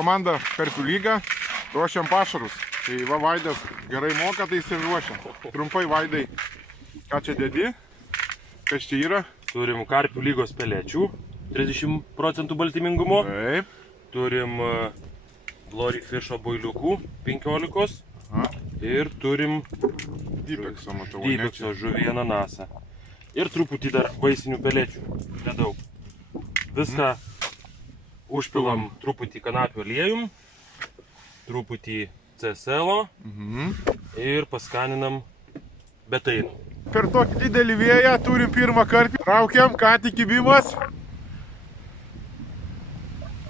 komanda Karpių lyga, ruošiam pašarus. Tai va Vaidas gerai moka, tai jis ir ruošia. Trumpai Vaidai, ką čia dedi? Kas čia yra? Turim Karpių lygos pelečių, 30% baltymingumo. Taip. Turim Glory Fisho boiliukų, 15. Ir turim Dybekso žuvį ananasą. Ir truputį dar vaisinių pelečių, nedaug. Viską užpilam truputį kanapių aliejum, truputį CSL ir paskaninam betainų. Per tokį didelį vėją turim pirmą karpį. Traukiam, ką tik kibimas.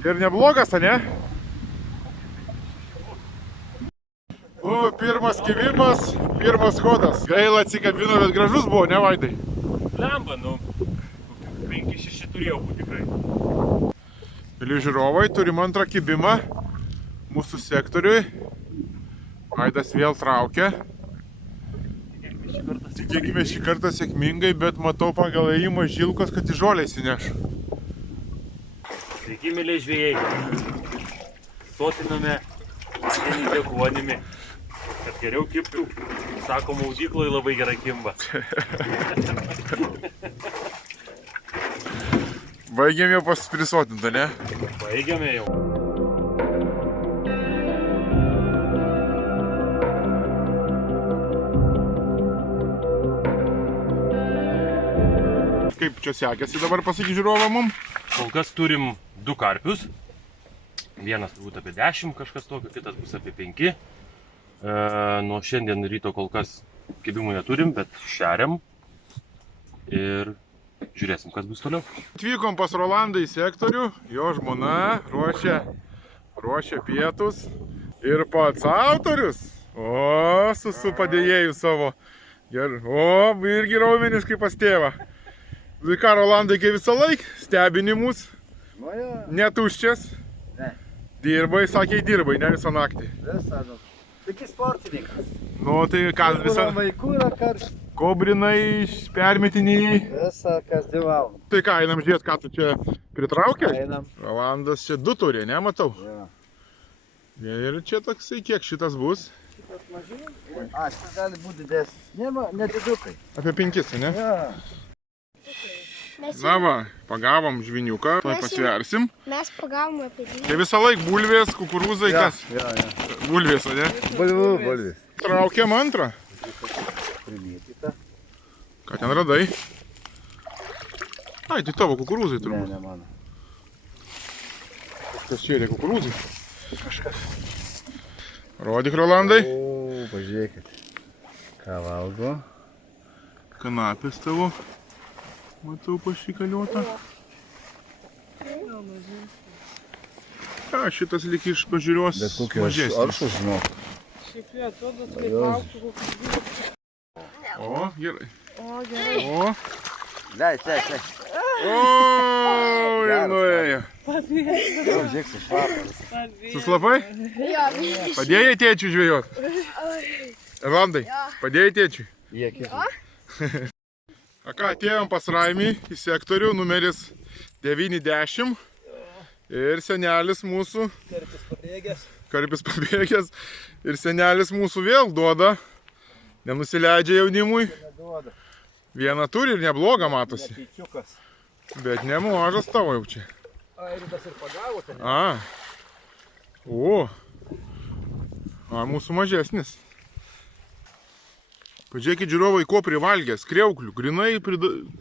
Ir neblogas, ne? Pirmas kibimas, pirmas chodas. Gaila atsikabino, bet gražus buvo, ne Vaidai? Lemba, 5-6 turėjau būti tikrai. Mėly žiūrovai, turim antrą kibimą mūsų sektoriui. Vaidas vėl traukia. Tikėkime šį kartą sėkmingai, bet matau pagal ėjimą žilkos, kad į žolę įsineš. Sveiki, mėly žvėjai. Sotiname vandenį deguonimi, kad geriau kibtų. Sako, maudykloje labai gerai kimba. Baigėm jau prisotintą, ne? Baigėme jau. Kaip čia sekėsi dabar, pasakyk žiūrovą mum? Kol kas turim 2 karpius. Vienas turbūt apie 10 kažkas tokio, kitas bus apie 5. Nuo šiandien ryto kol kas kibimų neturim, bet šeriam. Ir žiūrėsim, kas bus toliau. Atvykom pas Rolandą į sektorių, jo žmona ruošia pietus. Ir pats autorius, su padėjėju savo. Irgi raumeniškai pas tėvą. Tai ką, Rolandai, kai visą laiką stebini mus, netuščias. Ne. Dirbai, sakė, dirbai, ne visą naktį. Visą, tik sportininkas. Tai ką, visą... Vaikų yra karšta. Kobrinai, permetinėjai. Visą, kas 2 valandas. Tai ką, einam žiūrėt, ką tu čia pritraukė? Einam. Rolandas čia 2 turi, ne, matau? Jo. Ir čia toksai, kiek šitas bus? Šitas mažylis? Šitas gali būti didesnis. Ne didukai. Apie 5, ne? Jo. Na va, pagavom žviniuką, tuoj pasversim. Mes pagavom apie 2. Tai visą laik bulvės, kukurūzai, kas? Jo. Bulvės, ne? Bulvės. Traukiam antrą. Primėtyta. Ką ten radai? Ai, tai tavo kukurūzai turbūt. Ne mano. Kas čia yra kukurūzai? Kažkas. Rodyk, Rolandai. Pažiūrėkit. Ką valgo? Kanapės tavo. Matau pašikaliuotą. Šitas lyg iš pažiūrios mažesnis. Aršus, žinok. Šiaip jie atrodo, tai lauktų kokius 20. Gerai. Gerai. Dai. Nuėjo. Žiūrėk, sušlapas. Suslapai? Jo, Padėjai tėčiui žvejot? Rolandai, padėjai tėčiui? Jėkis. Ką, atėjom pas Raimį į sektorių, numeris 90. Ir senelis mūsų, Karpis pabėgęs, ir senelis mūsų vėl duoda, nenusileidžia jaunimui. Vieną turi ir neblogą matosi. Bet nemažas tavo jau čia. Ir tas ir pagavo ten. Mūsų mažesnis. Pažiūrėkit, žiūrovai, ko privalgęs, kriauklių. Grinai,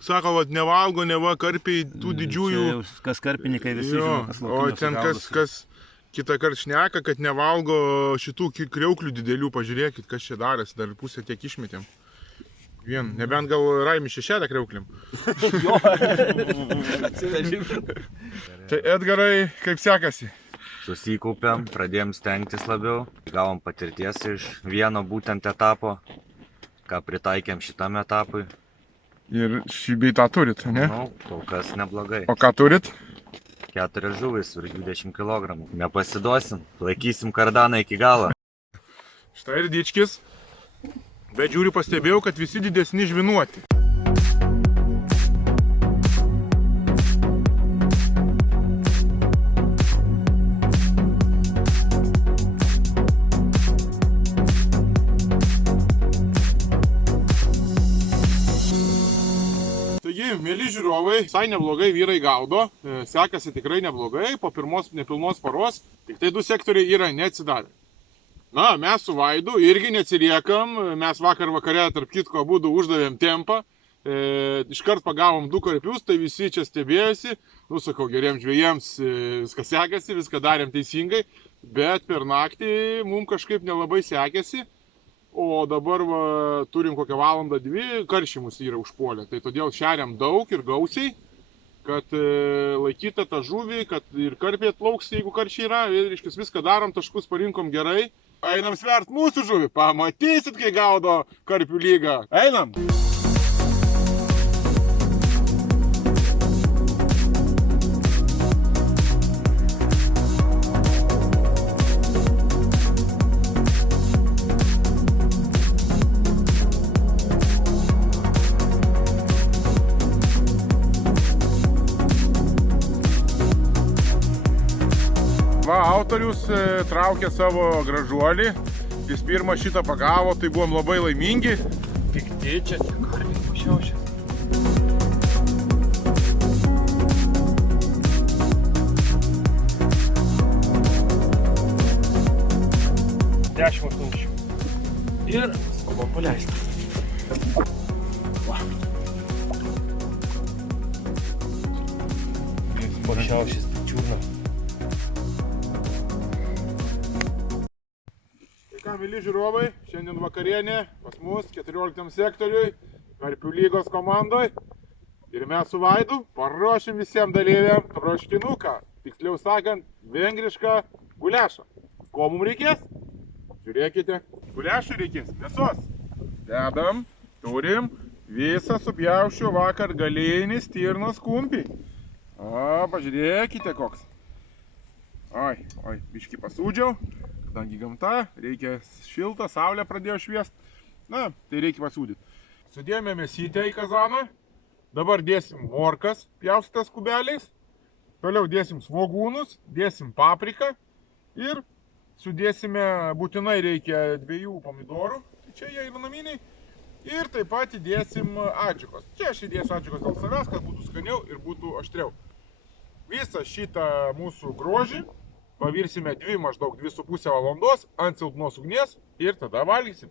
sako, nevalgo, neva karpiai tų didžiųjų. Kas karpininkai visi žino, kas O ten kas kitą kartą šneka, kad nevalgo šitų kriauklių didelių. Pažiūrėkit, kas čia darės, dar pusę tiek išmetėm. Nebent gal Raimi šešelę kriaukliam. Tai Edgarai, kaip sekasi? Susikaupiam, pradėjom stengtis labiau, gavom patirties iš vieno būtent etapo, ką pritaikėm šitam etapui. Ir šį bei tą turit, ne? Manau, kol kas neblogai. O ką turit? 4 žuvis ir 20 kg. Nepasiduosim, laikysim kardaną iki galo. Štai ir dičkis. Bet žiūriu, pastebėjau, kad visi didesni žvinuoti. visai neblogai vyrai gaudo, sekasi tikrai neblogai, po pirmos nepilnos paros, tik tai 2 sektoriai yra neatsidavę. Na, mes su Vaidu irgi neatsiliekam, mes vakar vakare, tarp kitko, abudu uždavėm tempą, iškart pagavom 2 karpius, tai visi čia stebėjosi, sakau, geriems žvejiems viskas sekasi, viską darėm teisingai, bet per naktį mums kažkaip nelabai sekėsi, o dabar va, turim kokią valandą 2, karšimus yra užpuolę, tai todėl šeriam daug ir gausiai, kad laikyta tą žuvį, kad ir karpiai atplauks, jeigu karšiai yra, ir iškis viską darom, taškus parinkom gerai. Einam svert mūsų žuvį, pamatysit, kai gaudo karpių lygą. Einam! Va, autorius traukė savo gražuolį, jis pirmą šitą pagavo, tai buvom labai laimingi. Pikti čia, karpiai pašiaušės. Ir skubom paleisti. Pašiaušės čiurna. Ką, mili žiūrovai, šiandien vakarienė pas mus 14 sektoriui, karpių lygos komandoj. Ir mes su Vaidu paruošim visiems dalyviam troškinuką, tiksliau sakant, vengrišką guliašą. Ko mums reikės? Žiūrėkite, guliašui reikės mėsos. Dedam, turim visą supjauščių vakar galinį stirnos kumpį. O, pažiūrėkite koks. Oi, biškį pasūdžiau. Kadangi gamta, reikia šiltą, saulė pradėjo šviest. Na, tai reikia pasūdyti. Sudėjome mėsytę į kazaną. Dabar dėsim morkas, pjaustytas kubeliais. Toliau dėsim svogūnus, dėsim papriką. Ir sudėsime, būtinai reikia 2 pomidorų. Tai čia jie yra naminiai. Ir taip pat įdėsim adžikos. Čia aš įdėsiu adžikos dėl savęs, kad būtų skaniau ir būtų aštriau. Visą šitą mūsų grožį pavirsime maždaug 2,5 valandos ant silpnos ugnies ir tada valgysim.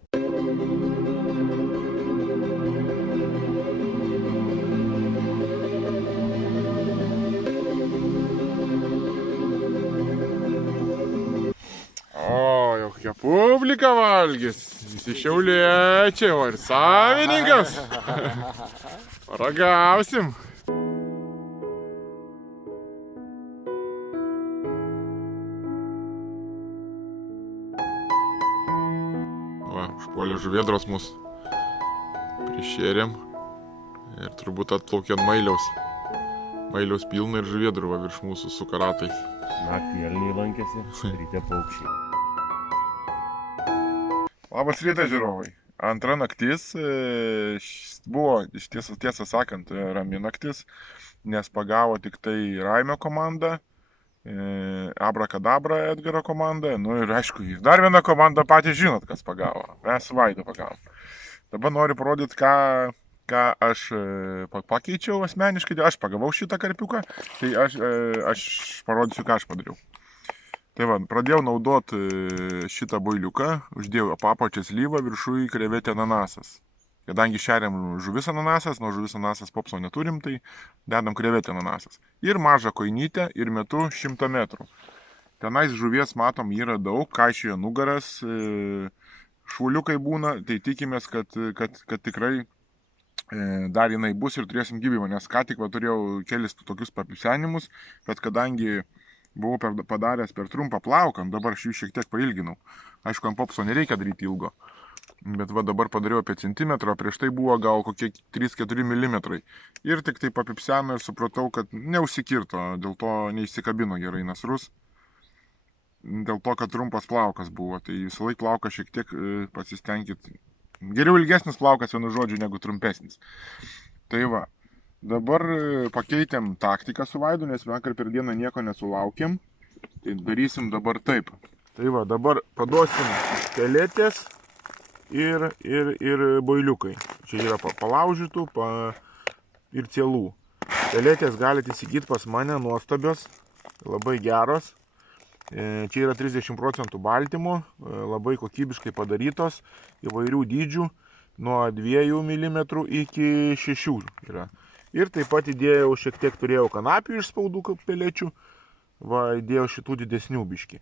O, jokia publika valgys. Visi šiauliečiai, o ir savininkas. Ragausim. Užpuolė žuvėdros mus prišėrėm ir turbūt atplaukė ant mailiaus. Mailiaus pilna ir žuvėdrų va virš mūsų su karatais. Naktį elniai lankėsi, ryte paukščiai. Labas rytas, žiūrovai. Antra naktis buvo, tiesą sakant, rami naktis, nes pagavo tik tai Raimio komanda, Abrakadabra Edgaro komanda, nu ir aišku, dar viena komanda patys žinot, kas pagavo. Mes su Vaidu pagavom. Dabar noriu parodyti, ką aš pakeičiau asmeniškai. Aš pagavau šitą karpiuką, tai aš parodysiu, ką aš padariau. Tai va, pradėjau naudoti šitą boiliuką, uždėjau apačią slyvą, viršui krevetė ananasas. Kadangi šeriam žuvis ananasas, nuo žuvis ananasas popso neturim, tai dedam krevetę ananasas. Ir mažą koinytę ir metu 100 metrų. Tenais žuvies matom yra daug, kaišioja nugaras, švuliukai būna, tai tikimės, kad tikrai dar jinai bus ir turėsim gyvybą, nes ką tik turėjau kelis tokius papipsenimus, bet kadangi buvau padaręs per trumpą plauką, dabar aš jų šiek tiek pailginau. Aišku, ant popso nereikia daryti ilgo. Bet va dabar padariau apie centimetrą, prieš tai buvo gal kokie 3-4 mm. Ir tik tai papipseno ir supratau, kad neužsikirto, dėl to neįsikabino gerai nasrus. Dėl to, kad trumpas plaukas buvo, tai visą laiką plauką šiek tiek pasistengit. Geriau ilgesnis plaukas, vienu žodžiu, negu trumpesnis. Tai va, dabar pakeitėm taktiką su Vaidu, nes vakar per dieną nieko nesulaukėm. Tai darysim dabar taip. Tai va, dabar paduosim peletės. Ir boiliukai. Čia yra palaužytų ir cielų. Pelėkės galite įsigyti pas mane, nuostabios, labai geros. Čia yra 30% baltymų, labai kokybiškai padarytos, įvairių dydžių, nuo 2 mm iki 6 yra. Ir taip pat įdėjau, šiek tiek turėjau kanapių iš spaudų pelėčių, įdėjau šitų didesnių biškį.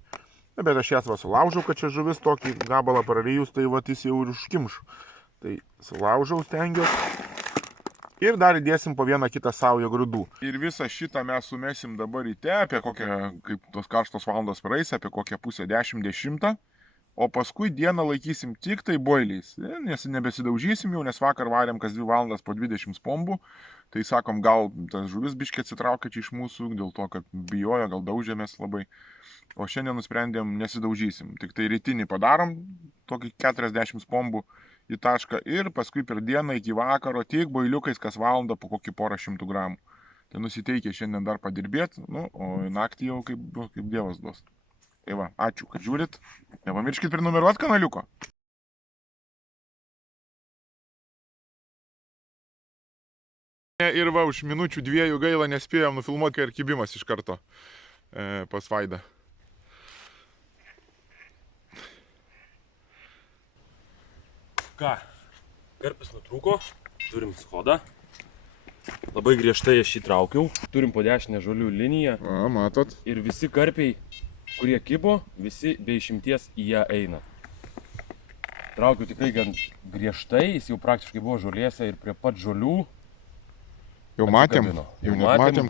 Bet aš jas sulaužau, kad čia žuvis tokį gabalą prarijus, tai jis jau ir užkimšų. Tai sulaužau, stengiuosi. Ir dar įdėsim po vieną kitą saujo grūdų. Ir visą šitą mes sumesim dabar ryte, apie kokią, kaip tos karštos valandos praeis, apie kokią pusę 10. O paskui dieną laikysim tik tai boiliais. Nes nebesidaužysim jau, nes vakar varėm kas 2 valandas po 20 spombų. Tai sakom, gal tas žuvis biškė atsitraukia čia iš mūsų, dėl to, kad bijojo, gal daužėmės labai. O šiandien nusprendėm nesidaužysim. Tik tai rytinį padarom, tokį 40 spombų į tašką ir paskui per dieną iki vakaro tik boiliukais kas valandą po kokį porą 100 gramų. Tai nusiteikė šiandien dar padirbėti, o naktį jau kaip dievas duos. Tai va, ačiū, kad žiūrit. Nepamirškit prenumeruoti kanaliuko. Ir va, už minučių 2 gaila nespėjom nufilmuoti, kai ir kibimas iš karto pas Vaidą. Ką, karpis nutrūko, turim schodą, labai griežtai aš jį traukiau, turim po dešinę žolių liniją. Matot. Ir visi karpiai, kurie kibo, visi be išimties į ją eina. Traukiau tikrai gan griežtai, jis jau praktiškai buvo žolėse ir prie pat žolių. Jau matėm,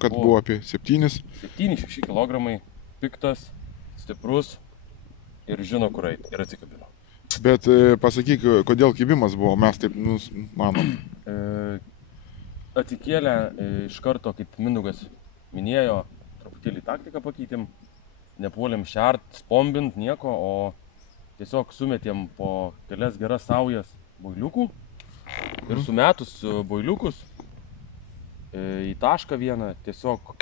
kad buvo apie 7-6 kg, piktas, stiprus ir žino kur eit ir atsikabino. Bet pasakyk, kodėl kibimas buvo, mes taip manom. Atsikėlę iš karto, kaip Mindaugas minėjo, truputėlį taktiką pakeitėm, nepuolėm šert, spombint nieko, o tiesiog sumetėm po kelias geras saujas boiliukų ir sumetus boiliukus į tašką vieną, tiesiog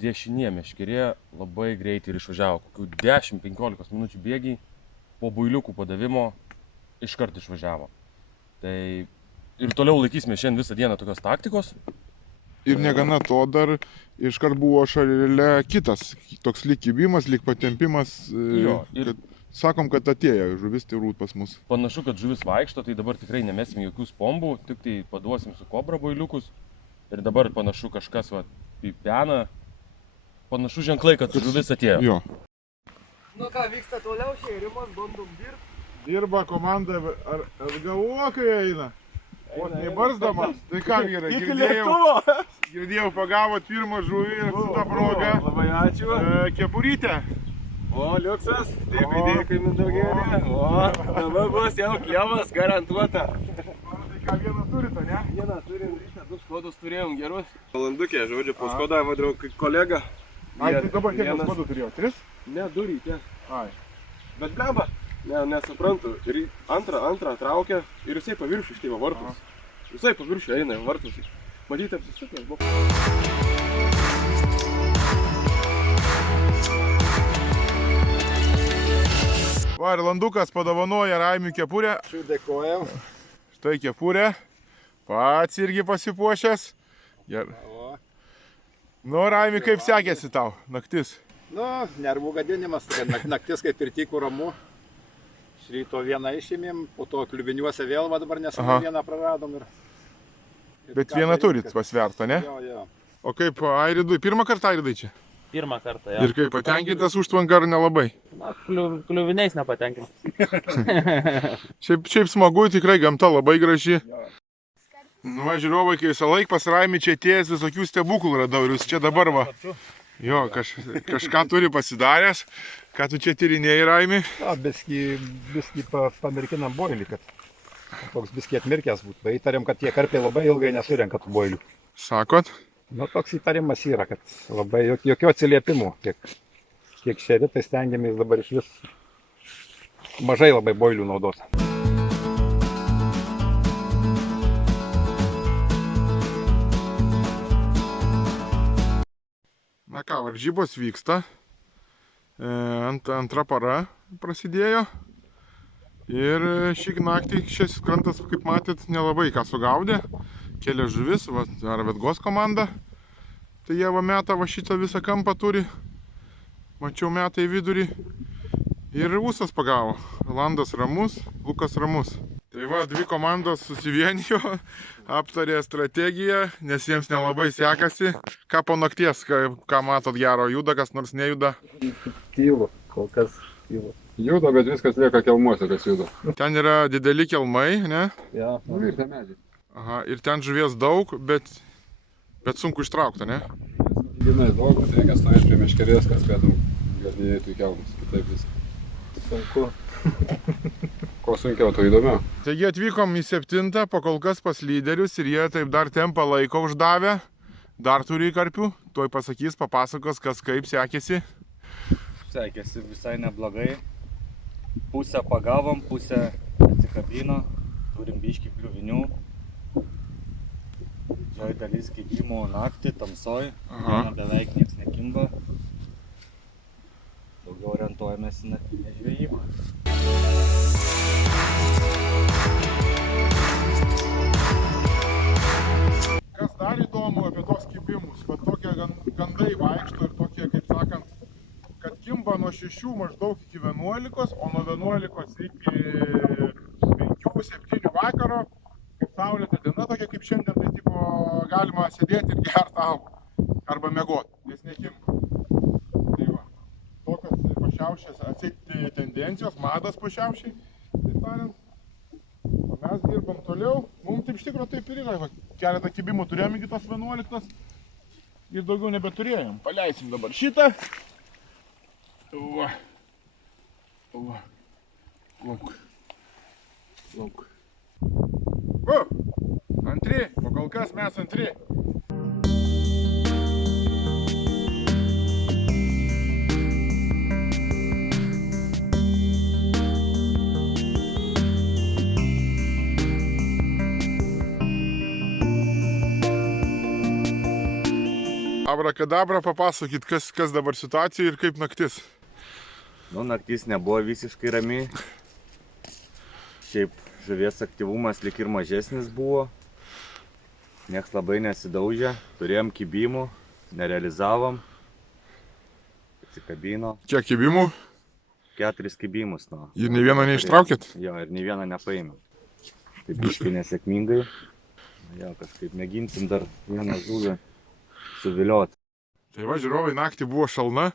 dešinė meškerė labai greitai ir išvažiavo, kokių 10-15 minučių bėgiai. Po boiliukų padavimo iškart išvažiavo. Tai ir toliau laikysime šiandien visą dieną tokios taktikos. Ir negana to dar iškart buvo šalia kitas, toks lyg kibimas, lyg patempimas. Jo, ir sakom, kad atėjo žuvis tyrūt pas mus. Panašu, kad žuvis vaikšto, tai dabar tikrai nemesim jokių spombų, tik tai paduosim su kobra boiliukus. Ir dabar panašu kažkas pipena. Panašu ženklai, kad žuvis atėjo. Jo. Nu ką, vyksta toliau šėrimas, bandom dirbti. Dirba komanda, ar atgavokai eina? O nebarsdamas, tai ką vyrai, girdėjau, pagavot pirmą žuvį ir su tą progą. Labai ačiū. Kepurytę. O, liuksas, dėkui Mindaugėlė. O, dabar bus jau klevas garantuota. Tai ką, vieną turite, ne? Vieną turim rytą, 2 skodus turėjom gerus. Valandukė, žodžiu, po skodą vadinau kolega. Ai, tai dabar kiek skodų turėjo? 3? Ne, 2 ryte. Ai. Bet bleba, nesuprantu. Ir antrą traukia ir jisai paviršių išteima vartus. Jisai paviršių eina vartus. Matyti apsisukęs buvo. Va, ir Landukas padovanoja Raimiui kepurę. Ačiū, dėkojam. Štai kepurė. Pats irgi pasipuošęs. Nu, Raimi, kaip sekėsi tau naktis? Nu, nervų gadinimas, naktis kaip ir tyko ramu. Iš ryto vieną išėmėm, po to kliuviniuose vėl, dabar nesamą vieną praradom. Bet vieną turit pasvertą, ne? Jo. O kaip Airidui, pirmą kartą Airidai čia? Pirmą kartą, jo. Ir kaip patenkintas užtvanka ar nelabai? Na, kliuviniais nepatenkintas. Šiaip smagu, tikrai gamta labai graži. Nu, žiūrovai, kai visą laiką pas Raimį čia atėjęs visokių stebuklų radau ir jūs čia dabar va. Jo, kažką turi pasidaręs. Ką tu čia tyrinėjai, Raimi? Na, biskį pamirkinam boilį, kad toks biskį atmirkęs būtų. Bet įtariam, kad tie karpiai labai ilgai nesurenka tų boilių. Sakot? Nu, toks įtarimas yra, kad labai jokių atsiliepimų. Kiek šeri, tai stengiamės dabar iš vis mažai labai boilių naudoti. Na ką, varžybos vyksta. Antra para prasidėjo. Ir šį naktį šis krantas, kaip matėt, nelabai ką sugaudė. Kelias žuvis, Arvedgos komanda. Tai jie va meta va šitą visą kampą turi. Mačiau metą į vidurį. Ir Ūsas pagavo. Rolandas ramus, Lukas ramus. Tai va, dvi komandos susivienijo, aptarė strategiją, nes jiems nelabai sekasi. Ką po nakties, ką matot gero, juda kas nors nejuda? Tylu, kol kas tylu. Juda, bet viskas lieka kelmuose, kas juda. Ten yra dideli kelmai, ne? Ja, ir ten medžiai. Aha, ir ten žuvies daug, bet sunku ištraukti, ne? Ginai daug, bet reikia stovėti prie meškerės, kad spėtum gali įeitų į kelmus, kitaip viską. Sunku. Ko sunkiau, to įdomiau. Taigi atvykom į 7, pakol kas pas lyderius ir jie taip dar tempą laiko uždavę. Dar turi karpių, tuoj pasakys, papasakos, kas kaip sekėsi. Sekėsi visai neblogai. Pusę pagavom, pusę atsikabino. Turim biškį kliuvinių. Didžioji dalis kibimų naktį, tamsoj. Beveik nieks nekimba. Daugiau orientuojamės į naktinę žvejybą. Kas dar įdomu apie tos kibimus, kad tokie gandai vaikšto ir tokie, kaip sakant, kad kimba nuo 6 maždaug iki 11, o nuo 11 iki 5-7 vakaro, kaip saulėta diena, tokia kaip šiandien, tai tipo galima sėdėti ir gerti alų arba miegoti, nes nekimba. Tai va, tokios pašiaušės atseit tendencijos, madas pašiaušiai, taip tariant. O mes dirbam toliau, mums taip iš tikrųjų taip ir yra, keletą kibimų turėjom iki tos 11 ir daugiau nebeturėjom. Paleisim dabar šitą. Va. Va. Lauk. Lauk. O! Antri, o kol kas mes antri. Abrakadabra, papasakykit, kas dabar situacija ir kaip naktis. Nu, naktis nebuvo visiškai rami. Šiaip žuvies aktyvumas lik ir mažesnis buvo. Nieks labai nesidaužė. Turėjom kibimų, nerealizavom. Atsikabino. Kiek kibimų? 4 kibimus. Nu. Ir nei vieno neištraukėt? Jo, ir nei vieno nepaėmėm. Taip biškai nesėkmingai. Jo, kažkaip mėginsim dar vieną žuvį suviliot. Tai va, žiūrovai, naktį buvo šalna,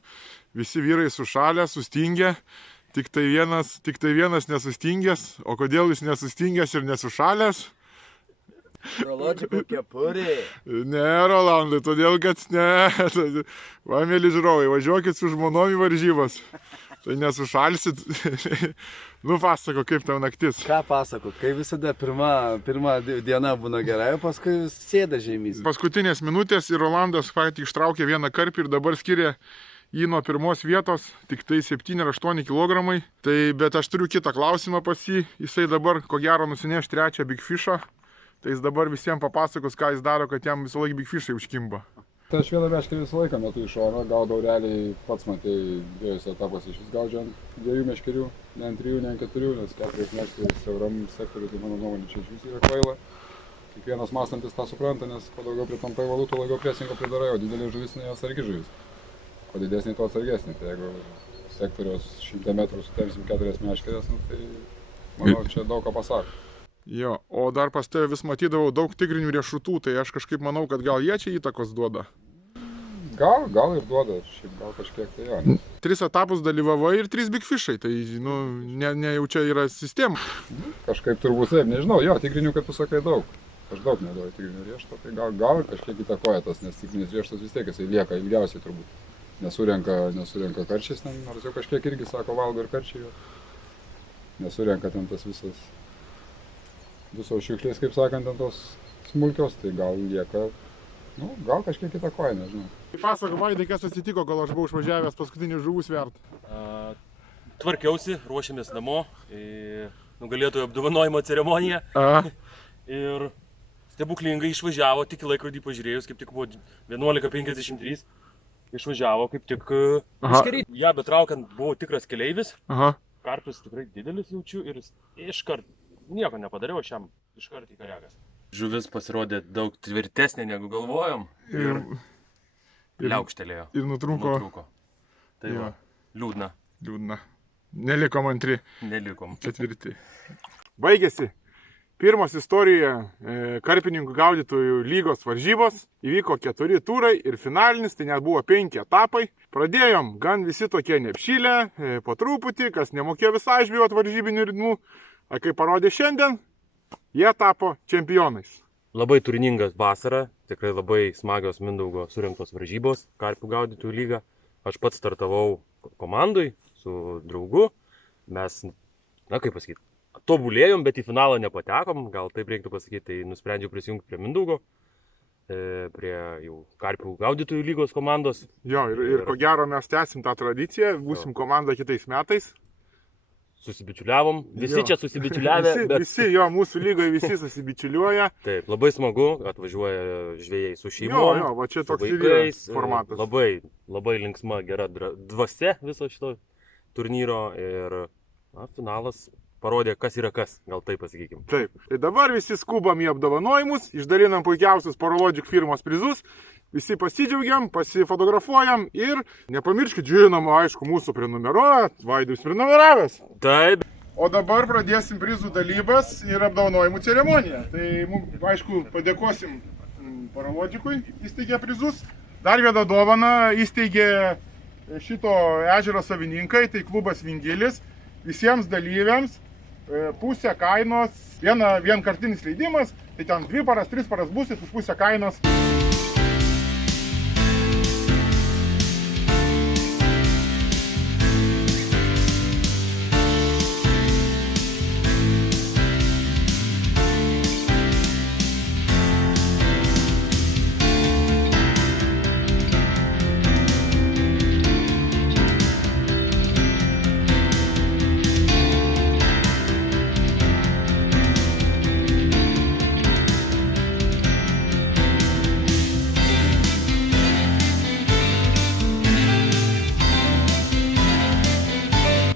visi vyrai sušalę, sustingę, tik tai vienas nesustingęs, o kodėl jis nesustingęs ir nesušalęs? Prolodžiko kepurė. Ne, Rolandai, todėl kad ne. Va, mėly žiūrovai, važiuokit su žmonom į varžybas. Tai nesušalsit. Nu, pasako, kaip tau naktis. Ką pasako, kai visada pirma diena būna gerai, o paskui sėda žemys. Paskutinės minutės ir Rolandas patį ištraukė vieną karpį ir dabar skiria jį nuo pirmos vietos, tik tai 7 ar 8 kg. Tai, bet aš turiu kitą klausimą pas jį. Jisai dabar, ko gero, nusineš 3 Big Fish'ą. Tai jis dabar visiems papasakos, ką jis daro, kad jam visą laiką Big Fish'ai užkimba. Tai aš vieną meškerį visą laiką metu iš oro, gaudau realiai, pats matai, 2 etapuose iš vis gaudžiu ant 2 meškerių, ne ant 3, ne ant 4, nes 4 meškerių siauram sektoriui, tai mano nuomonė čia iš vis yra kvaila. Kiekvienas mąstantis tą supranta, nes kuo daugiau pritampai valų, tuo daugiau presingo pridarai, o didelė žuvis ne atsargi žuvis. Kuo didesnė, tuo atsargesnė. Tai jeigu sektoriaus 100 metrų sutemsim 4 meškerės, nu, tai manau, čia daug ką pasako. Jo, o dar pas tave vis matydavau daug tigrinių riešutų, tai aš kažkaip manau, kad gal jie čia įtakos duoda. Gal ir duoda, šiaip gal kažkiek tai jo. 3 etapus dalyvavai ir 3 Big Fish'ai, tai nu, ne jau čia yra sistema. Kažkaip turbūt taip, nežinau, jo, tigrinių, kaip tu sakai, daug. Aš daug naudoju tigrinių riešutų, tai gal kažkiek įtakoja tas, nes tigrinis riešutas vis tiek jisai lieka ilgiausiai turbūt. Nesurenka karčiais, nors jau kažkiek irgi sako valgo ir karčiai. Nesurenka ten tas visos šiukšlės, kaip sakant, ant tos smulkios, tai gal lieka, nu, gal kažkiek įtakoja, nežinau. Pasako, Vaidai, kas atsitiko, kol aš buvau išvažiavęs paskutinį žuvų svert? Tvarkiausi, ruošėmės namo į nugalėtojų apdovanojimo ceremoniją. Ir stebuklingai išvažiavo, tik į laikrodį pažiūrėjus, kaip tik buvo 11:53. Išvažiavo, kaip tik ją betraukiant buvo tikras keleivis. Karpis tikrai didelis jaučiu ir iškart nieko nepadariau, aš jam iškart į karekas. Žuvis pasirodė daug tvirtesnė negu galvojom. Liaukštelėjo. Ir nutrūko. Tai Jo. va, liūdna. Liūdna. Nelikom antri. Nelikom. Ketvirti. Baigėsi pirmos istorijoje karpininkų gaudytojų lygos varžybos. Įvyko 4 turai ir finalinis, tai net buvo 5 etapai. Pradėjom gan visi tokie neapšylę, po truputį, kas nemokėjo visai žvejot varžybinių ritmų. O kai parodė šiandien, jie tapo čempionais. Labai turiningas vasara, tikrai labai smagios Mindaugo surinktos varžybos, karpių gaudytojų lyga. Aš pats startavau komandui su draugu. Mes, na kaip pasakyti, tobulėjom, bet į finalą nepatekom, gal taip reiktų pasakyti, tai nusprendžiau prisijungti prie Mindaugo, prie jau karpių gaudytojų lygos komandos. Jo, ir ko gero mes tęsim tą tradiciją, būsim komanda kitais metais. Susibičiuliavom, visi čia susibičiuliavę. Visi, jo, mūsų lygoje visi susibičiuliuoja. Taip, labai smagu, atvažiuoja žvejai su šeimom, Jo, va čia su toks ir vaikais. formatas. Labai linksma, gera dvasia viso šito turnyro ir finalas parodė, kas yra kas, gal taip pasakykim. Taip, tai dabar visi skubam į apdovanojimus, išdalinam puikiausius Paralogic firmos prizus, visi pasidžiaugiam, pasifotografuojam ir nepamirškit, žinoma, aišku, mūsų prenumeruojat, Vaidus prenumeravęs. Taip. O dabar pradėsim prizų dalybas ir apdovanojimų ceremoniją. Tai, aišku, padėkosim Paralogicui, įsteigė prizus. Dar vieną dovaną įsteigė šito ežero savininkai, tai klubas Vingilis. Visiems dalyviams pusę kainos, vienkartinis leidimas, tai ten 2 paras, 3 paras būsit už pusę kainos.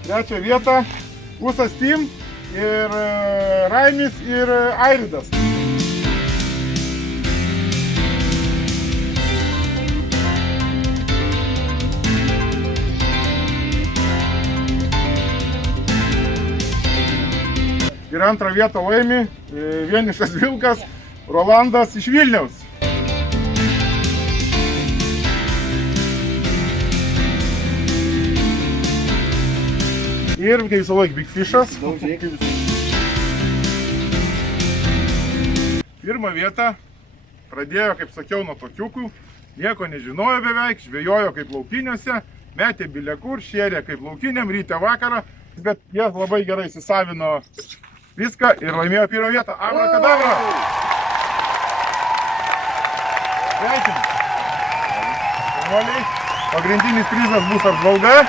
Trečią vietą Usas Team ir Raimis ir Airidas. Ir antrą vietą laimi vienišas vilkas Rolandas iš Vilniaus. Ir kaip visą laiką Big Fishas. Pirmą vietą pradėjo, kaip sakiau, nuo tokiukų. Nieko nežinojo beveik, žvejojo kaip laukiniuose, metė bilekur, šėrė kaip laukiniam, ryte vakarą. Bet jie labai gerai įsisavino viską ir laimėjo pirmą vietą. Abrakadabra! Sveikinam! Pagrindinis prizas bus apžvalga.